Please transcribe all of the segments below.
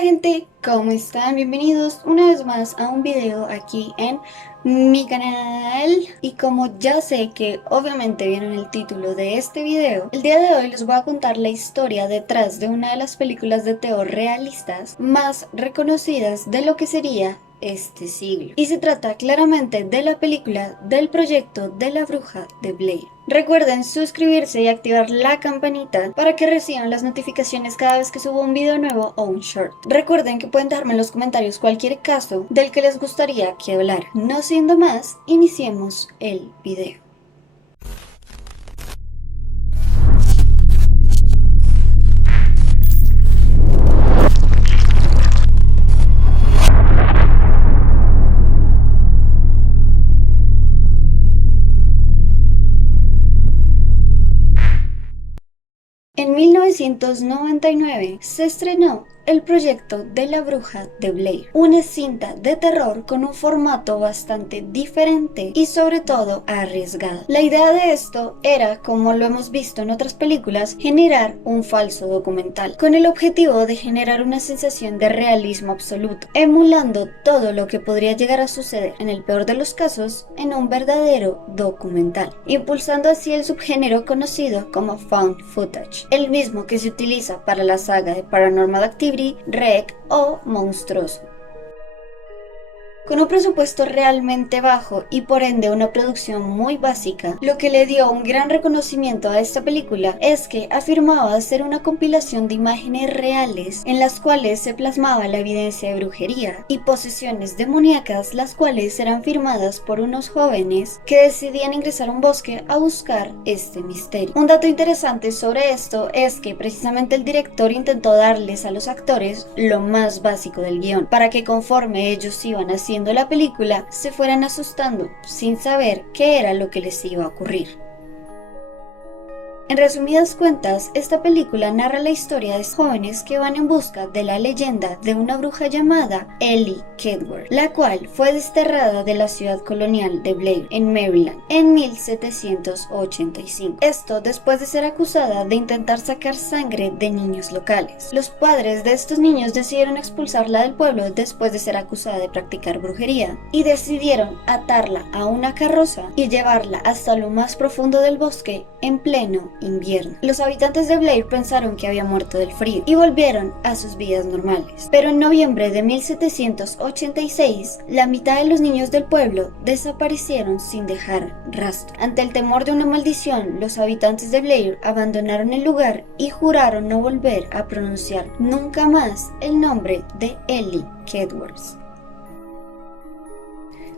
Hola gente, ¿cómo están? Bienvenidos una vez más a un video aquí en mi canal. Y como ya sé que obviamente vieron el título de este video, el día de hoy les voy a contar la historia detrás de una de las películas de terror realistas más reconocidas de lo que sería este siglo. Y se trata claramente de la película del proyecto de la bruja de Blair. Recuerden suscribirse y activar la campanita para que reciban las notificaciones cada vez que subo un video nuevo o un short. Recuerden que pueden dejarme en los comentarios cualquier caso del que les gustaría que hablara. No siendo más, iniciemos el video. En 1999 se estrenó el proyecto de la bruja de Blair, una cinta de terror con un formato bastante diferente y sobre todo arriesgado. La idea de esto era, como lo hemos visto en otras películas, generar un falso documental, con el objetivo de generar una sensación de realismo absoluto, emulando todo lo que podría llegar a suceder, en el peor de los casos, en un verdadero documental, impulsando así el subgénero conocido como Found Footage, el mismo que se utiliza para la saga de Paranormal Activity, REC o Monstruoso. Con un presupuesto realmente bajo y por ende una producción muy básica, lo que le dio un gran reconocimiento a esta película es que afirmaba ser una compilación de imágenes reales en las cuales se plasmaba la evidencia de brujería y posesiones demoníacas, las cuales eran firmadas por unos jóvenes que decidían ingresar a un bosque a buscar este misterio. Un dato interesante sobre esto es que precisamente el director intentó darles a los actores lo más básico del guión, para que conforme ellos iban haciendo la película se fueran asustando sin saber qué era lo que les iba a ocurrir. En resumidas cuentas, esta película narra la historia de jóvenes que van en busca de la leyenda de una bruja llamada Ellie Kedward, la cual fue desterrada de la ciudad colonial de Blair, en Maryland, en 1785. Esto después de ser acusada de intentar sacar sangre de niños locales. Los padres de estos niños decidieron expulsarla del pueblo después de ser acusada de practicar brujería, y decidieron atarla a una carroza y llevarla hasta lo más profundo del bosque en pleno invierno. Los habitantes de Blair pensaron que había muerto del frío y volvieron a sus vidas normales. Pero en noviembre de 1786, la mitad de los niños del pueblo desaparecieron sin dejar rastro. Ante el temor de una maldición, los habitantes de Blair abandonaron el lugar y juraron no volver a pronunciar nunca más el nombre de Ellie Kedward.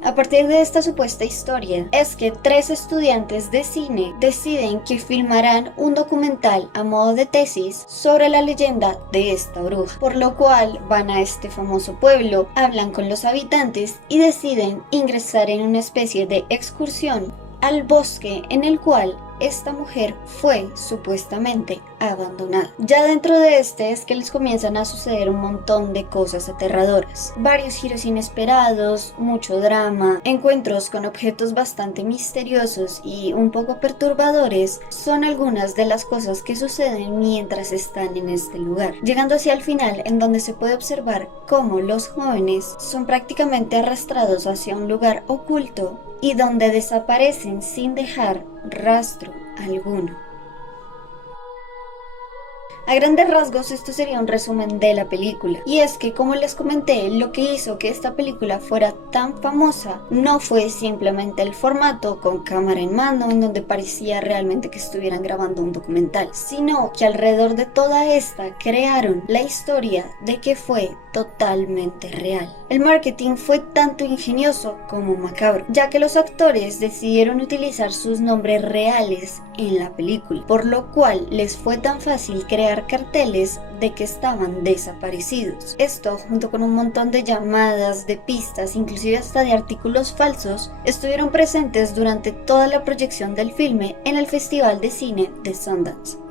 A partir de esta supuesta historia, es que tres estudiantes de cine deciden que filmarán un documental a modo de tesis sobre la leyenda de esta bruja, por lo cual van a este famoso pueblo, hablan con los habitantes y deciden ingresar en una especie de excursión al bosque en el cual esta mujer fue supuestamente abandonada. Ya dentro de este es que les comienzan a suceder un montón de cosas aterradoras, varios giros inesperados, mucho drama, encuentros con objetos bastante misteriosos y un poco perturbadores son algunas de las cosas que suceden mientras están en este lugar, llegando hacia el final en donde se puede observar cómo los jóvenes son prácticamente arrastrados hacia un lugar oculto y donde desaparecen sin dejar rastro alguno. A grandes rasgos esto sería un resumen de la película, y es que, como les comenté, lo que hizo que esta película fuera tan famosa no fue simplemente el formato con cámara en mano en donde parecía realmente que estuvieran grabando un documental, sino que alrededor de toda esta crearon la historia de que fue totalmente real. El marketing fue tanto ingenioso como macabro, ya que los actores decidieron utilizar sus nombres reales en la película, por lo cual les fue tan fácil crear carteles de que estaban desaparecidos. Esto, junto con un montón de llamadas, de pistas, inclusive hasta de artículos falsos, estuvieron presentes durante toda la proyección del filme en el Festival de Cine de Sundance.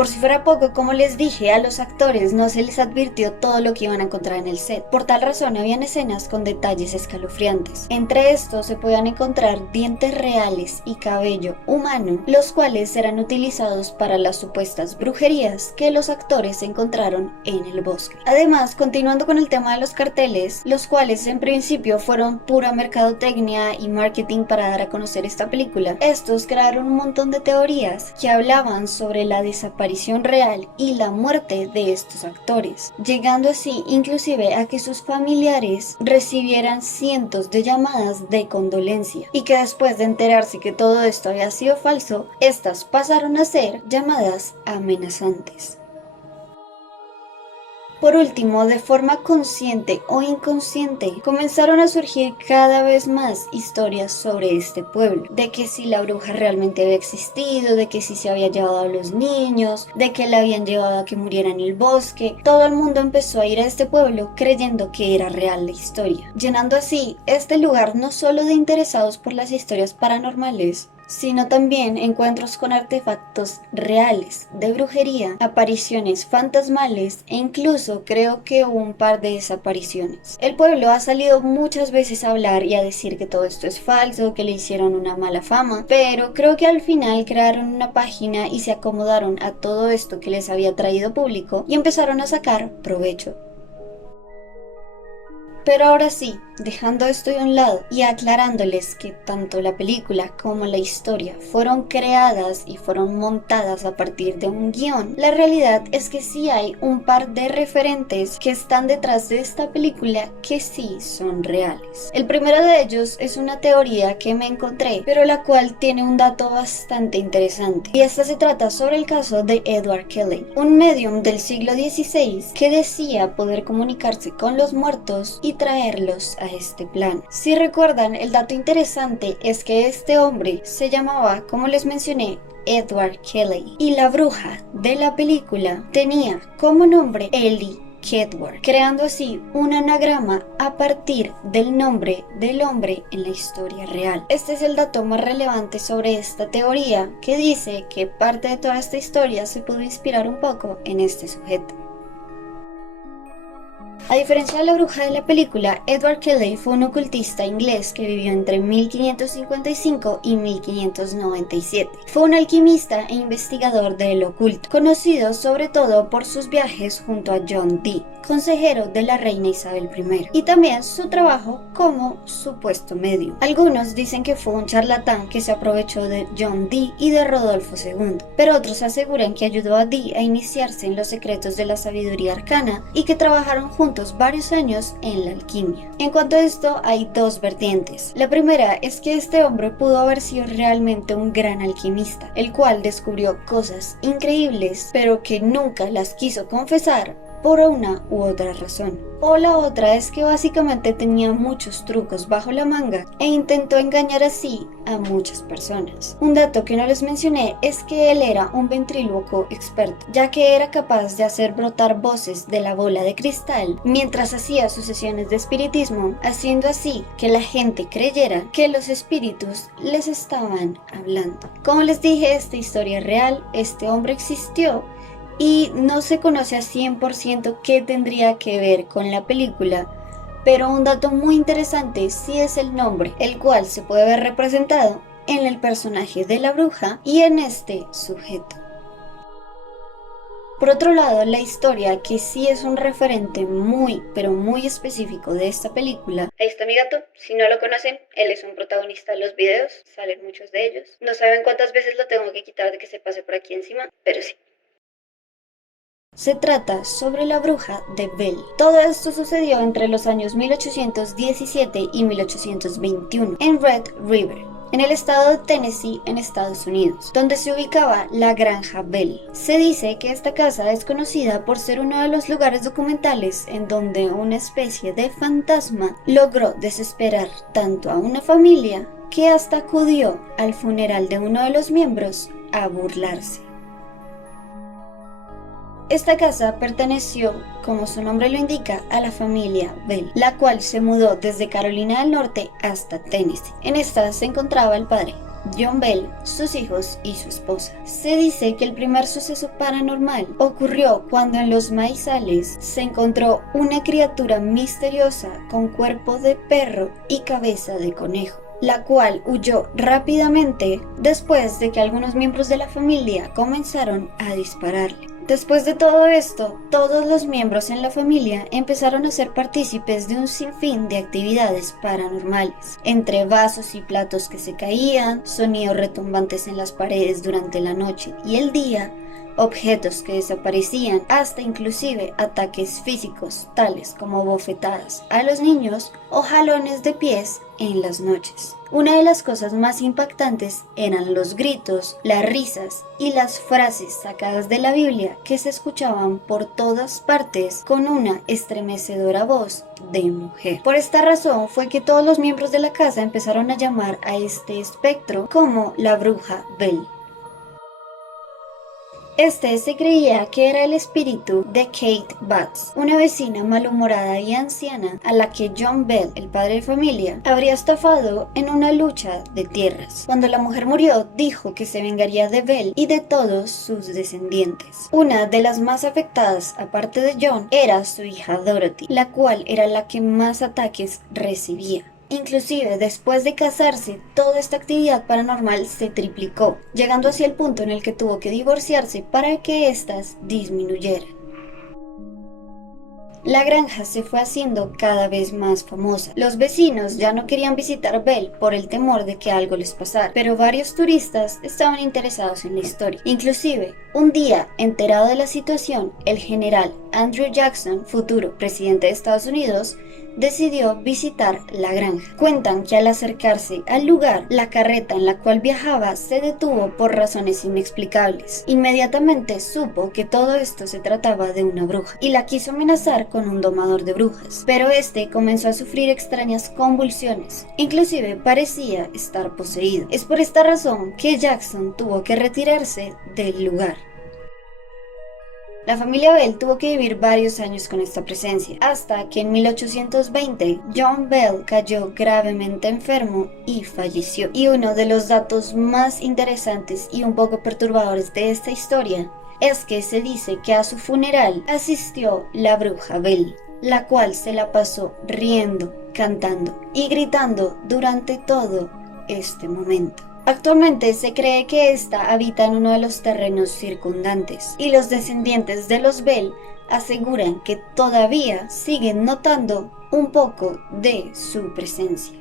Por si fuera poco, como les dije, a los actores no se les advirtió todo lo que iban a encontrar en el set. Por tal razón, habían escenas con detalles escalofriantes. Entre estos se podían encontrar dientes reales y cabello humano, los cuales eran utilizados para las supuestas brujerías que los actores encontraron en el bosque. Además, continuando con el tema de los carteles, los cuales en principio fueron pura mercadotecnia y marketing para dar a conocer esta película, estos crearon un montón de teorías que hablaban sobre la desaparición real y la muerte de estos actores, llegando así inclusive a que sus familiares recibieran cientos de llamadas de condolencia, y que después de enterarse que todo esto había sido falso, estas pasaron a ser llamadas amenazantes. Por último, de forma consciente o inconsciente, comenzaron a surgir cada vez más historias sobre este pueblo, de que si la bruja realmente había existido, de que si se había llevado a los niños, de que la habían llevado a que muriera en el bosque. Todo el mundo empezó a ir a este pueblo creyendo que era real la historia, llenando así este lugar no solo de interesados por las historias paranormales, sino también encuentros con artefactos reales de brujería, apariciones fantasmales e incluso creo que un par de desapariciones. El pueblo ha salido muchas veces a hablar y a decir que todo esto es falso, que le hicieron una mala fama, pero creo que al final crearon una página y se acomodaron a todo esto que les había traído público y empezaron a sacar provecho. Pero ahora sí, dejando esto de un lado y aclarándoles que tanto la película como la historia fueron creadas y fueron montadas a partir de un guión, la realidad es que sí hay un par de referentes que están detrás de esta película que sí son reales. El primero de ellos es una teoría que me encontré, pero la cual tiene un dato bastante interesante, y esta se trata sobre el caso de Edward Kelly, un medium del siglo XVI que decía poder comunicarse con los muertos y traerlos a este plano. Si recuerdan, el dato interesante es que este hombre se llamaba, como les mencioné, Edward Kelly, y la bruja de la película tenía como nombre Ellie Kedward, creando así un anagrama a partir del nombre del hombre en la historia real. Este es el dato más relevante sobre esta teoría, que dice que parte de toda esta historia se pudo inspirar un poco en este sujeto. A diferencia de la bruja de la película, Edward Kelly fue un ocultista inglés que vivió entre 1555 y 1597. Fue un alquimista e investigador del oculto, conocido sobre todo por sus viajes junto a John Dee, consejero de la reina Isabel I, y también su trabajo como supuesto medium. Algunos dicen que fue un charlatán que se aprovechó de John Dee y de Rodolfo II, pero otros aseguran que ayudó a Dee a iniciarse en los secretos de la sabiduría arcana y que trabajaron juntos varios años en la alquimia. En cuanto a esto, hay dos vertientes. La primera es que este hombre pudo haber sido realmente un gran alquimista, el cual descubrió cosas increíbles, pero que nunca las quiso confesar por una u otra razón. O la otra es que básicamente tenía muchos trucos bajo la manga e intentó engañar así a muchas personas. Un dato que no les mencioné es que él era un ventrílocuo experto, ya que era capaz de hacer brotar voces de la bola de cristal mientras hacía sus sesiones de espiritismo, haciendo así que la gente creyera que los espíritus les estaban hablando. Como les dije, esta historia es real, este hombre existió, y no se conoce a 100% qué tendría que ver con la película, pero un dato muy interesante sí es el nombre, el cual se puede ver representado en el personaje de la bruja y en este sujeto. Por otro lado, la historia, que sí es un referente muy, pero muy específico de esta película. Ahí está mi gato, si no lo conocen, él es un protagonista de los videos, salen muchos de ellos. No saben cuántas veces lo tengo que quitar de que se pase por aquí encima, pero sí. Se trata sobre la bruja de Bell. Todo esto sucedió entre los años 1817 y 1821 en Red River, en el estado de Tennessee, en Estados Unidos, donde se ubicaba la granja Bell. Se dice que esta casa es conocida por ser uno de los lugares documentales en donde una especie de fantasma logró desesperar tanto a una familia que hasta acudió al funeral de uno de los miembros a burlarse. Esta casa perteneció, como su nombre lo indica, a la familia Bell, la cual se mudó desde Carolina del Norte hasta Tennessee. En esta se encontraba el padre John Bell, sus hijos y su esposa. Se dice que el primer suceso paranormal ocurrió cuando en los maizales se encontró una criatura misteriosa con cuerpo de perro y cabeza de conejo, la cual huyó rápidamente después de que algunos miembros de la familia comenzaron a dispararle. Después de todo esto, todos los miembros en la familia empezaron a ser partícipes de un sinfín de actividades paranormales, entre vasos y platos que se caían, sonidos retumbantes en las paredes durante la noche y el día, objetos que desaparecían, hasta inclusive ataques físicos, tales como bofetadas a los niños o jalones de pies en las noches. Una de las cosas más impactantes eran los gritos, las risas y las frases sacadas de la Biblia que se escuchaban por todas partes con una estremecedora voz de mujer. Por esta razón fue que todos los miembros de la casa empezaron a llamar a este espectro como la bruja Bell. Este se creía que era el espíritu de Kate Batts, una vecina malhumorada y anciana a la que John Bell, el padre de familia, habría estafado en una lucha de tierras. Cuando la mujer murió, dijo que se vengaría de Bell y de todos sus descendientes. Una de las más afectadas, aparte de John, era su hija Dorothy, la cual era la que más ataques recibía. Inclusive después de casarse, toda esta actividad paranormal se triplicó, llegando hacia el punto en el que tuvo que divorciarse para que éstas disminuyeran. La granja se fue haciendo cada vez más famosa. Los vecinos ya no querían visitar Bell por el temor de que algo les pasara, pero varios turistas estaban interesados en la historia. Inclusive, un día, enterado de la situación, el general Andrew Jackson, futuro presidente de Estados Unidos, decidió visitar la granja. Cuentan que al acercarse al lugar, la carreta en la cual viajaba se detuvo por razones inexplicables. Inmediatamente supo que todo esto se trataba de una bruja y la quiso amenazar con un domador de brujas, pero este comenzó a sufrir extrañas convulsiones, inclusive parecía estar poseído. Es por esta razón que Jackson tuvo que retirarse del lugar. La familia Bell tuvo que vivir varios años con esta presencia, hasta que en 1820 John Bell cayó gravemente enfermo y falleció. Y uno de los datos más interesantes y un poco perturbadores de esta historia es que se dice que a su funeral asistió la bruja Bell, la cual se la pasó riendo, cantando y gritando durante todo este momento. Actualmente se cree que ésta habita en uno de los terrenos circundantes y los descendientes de los Bell aseguran que todavía siguen notando un poco de su presencia.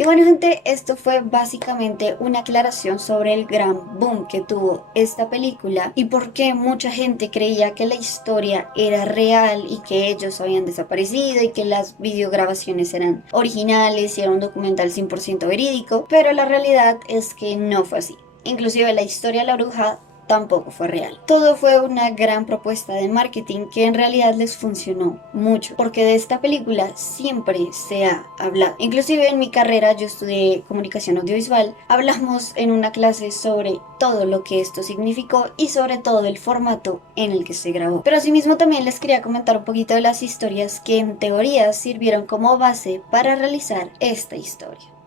Y bueno gente, esto fue básicamente una aclaración sobre el gran boom que tuvo esta película y por qué mucha gente creía que la historia era real y que ellos habían desaparecido y que las videograbaciones eran originales y era un documental 100% verídico, pero la realidad es que no fue así. Inclusive la historia de la bruja tampoco fue real. Todo fue una gran propuesta de marketing que en realidad les funcionó mucho, porque de esta película siempre se ha hablado. Inclusive en mi carrera, yo estudié comunicación audiovisual, hablamos en una clase sobre todo lo que esto significó y sobre todo el formato en el que se grabó. Pero asimismo también les quería comentar un poquito de las historias que en teoría sirvieron como base para realizar esta historia.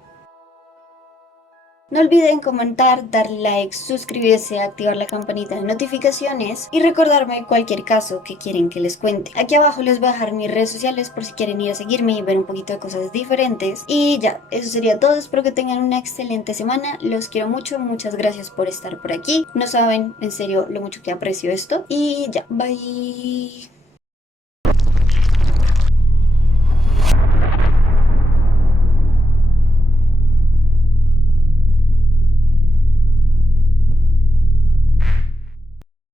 No olviden comentar, darle like, suscribirse, activar la campanita de notificaciones y recordarme cualquier caso que quieren que les cuente. Aquí abajo les voy a dejar mis redes sociales por si quieren ir a seguirme y ver un poquito de cosas diferentes. Y ya, eso sería todo. Espero que tengan una excelente semana. Los quiero mucho, muchas gracias por estar por aquí. No saben en serio lo mucho que aprecio esto. Y ya, bye.